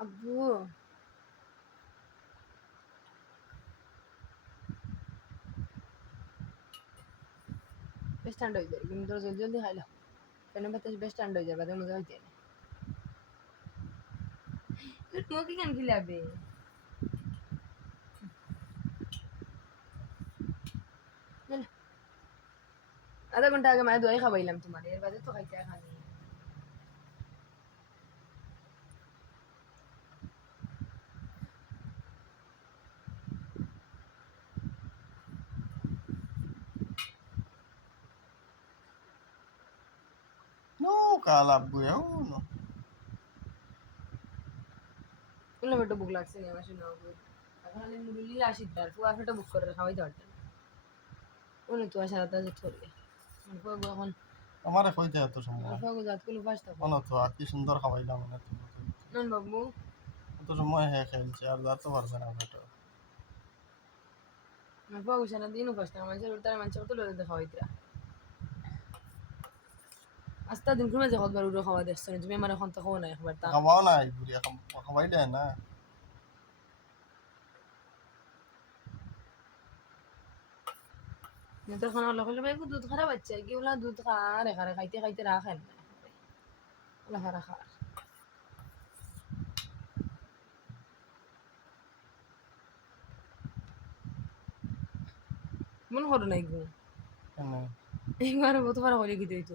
আব্বু বেশ ঠান্ডা হয়ে যায় কিন্তু জলদি জলদি খাইলাম কেন বাতাস বেশ ঠান্ডা হয়ে যায় বাদে মজা হইতে না মুখে কেন খিলাবে আধা ঘন্টা আগে মায়ের দোয়াই খাবাইলাম তোমার এর বাদে তো খাইতে খানি No, kalabo yun. No. বললাম একটু বুক লাগছে নি আমার শুনে এখন আমি নুডুলি আসি তার ফুয়া ফেটা বুক করে খাওয়াইতে পারতেন উনি তো আসার রাত আছে ছড়িয়ে ফুয়াগু এখন আমারে কইতে এত সময় ফুয়াগু জাত করলে ফাঁস থাকো মনে তো কি সুন্দর খাওয়াইলাম মানে তুমি নন বাবু এত সময় হ্যাঁ খেলছে আর যাতে পারছে না বেটা ফুয়াগু সারা দিনও ফাঁস থাকা মানুষের তারা মানুষের তো লোক খাওয়াইতরা আস্তা দিন ঘুমে যাও একবার উড়ো খাওয়া দেখছো তুমি আমার এখন তো খাওয়া নাই একবার তা খাওয়াও নাই বুড়ি খাওয়াইলে না তো খানা হলো হলে ভাই দুধ খারাপ বাচ্চা কি ওলা দুধ খা রেখা রে খাইতে খাইতে রাখেন না ওলা খারা খার মন করো নাই গো কেন একবার কত বার হলে কি দিত